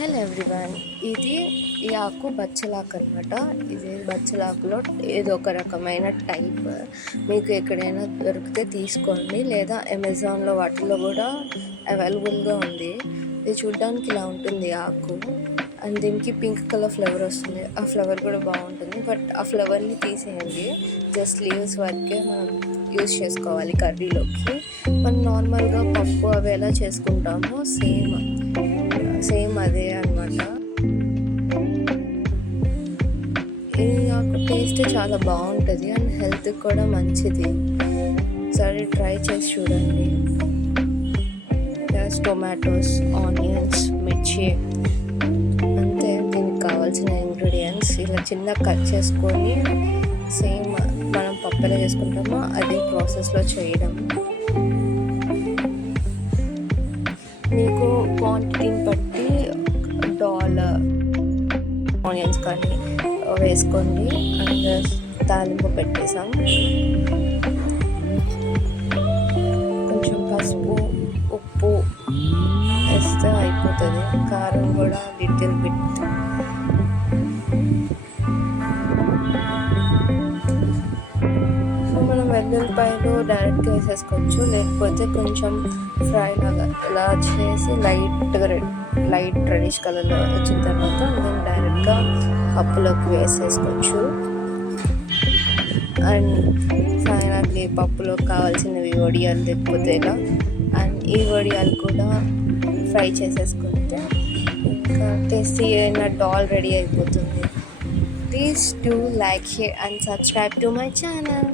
Hello everyone, ఇది ఈ ఆకు బచ్చలాకు అనమాట. ఇది బచ్చలాకులో ఏదో ఒక రకమైన టైప్. మీకు ఎక్కడైనా దొరికితే తీసుకోండి, లేదా అమెజాన్లో వాటిల్లో కూడా అవైలబుల్గా ఉంది. ఇది చూడ్డానికి ఇలా ఉంటుంది ఆకు, అండ్ దీనికి పింక్ కలర్ ఫ్లవర్ వస్తుంది. ఆ ఫ్లవర్ కూడా బాగుంటుంది, బట్ ఆ ఫ్లవర్ని తీసేయండి. జస్ట్ లీవ్స్ వరకే మనం యూజ్ చేసుకోవాలి కర్రీలోకి. మనం నార్మల్గా పప్పు అవి ఎలా చేసుకుంటామో సేమ్ అదే అనమాట. ఇది నాకు టేస్ట్ చాలా బాగుంటుంది అండ్ హెల్త్కి కూడా మంచిది. సరే ట్రై చేసి చూడండి. టొమాటోస్, ఆనియన్స్, మిర్చి, అంతే. దీనికి కావాల్సిన ఇంగ్రీడియంట్స్ ఇలా చిన్న కట్ చేసుకొని సేమ్ మనం పప్పు ఎలా చేసుకుంటామో అదే ప్రాసెస్లో చేయడం. మీకు క్వాంటిటీని బట్టి ఆనియన్స్ కానీ వేసుకోండి. అండ్ తాలింపు పెట్టేసాం. కొంచెం పసుపు, ఉప్పు వేస్తే అయిపోతుంది. కారం కూడా లిటిల్ బిట్. సో మనం వెల్లుల్లిపాయలు డైరెక్ట్గా వేసేసుకోవచ్చు, లేకపోతే కొంచెం ఫ్రై లాగా ఇలా చేసి లైట్ రెడిష్ కలర్లో వచ్చిన తర్వాత నేను డైరెక్ట్గా పప్పులోకి వేసేసుకోవచ్చు. అండ్ ఫైనల్లీ పప్పులోకి కావాల్సినవి వడియాలు, లేకపోతే ఇలా. అండ్ ఈ వడియాలు కూడా ఫ్రై చేసేసుకుంటే ఇంకా టేస్టీ అయిన డాల్ రెడీ అయిపోతుంది. Please do like, share and subscribe to my channel.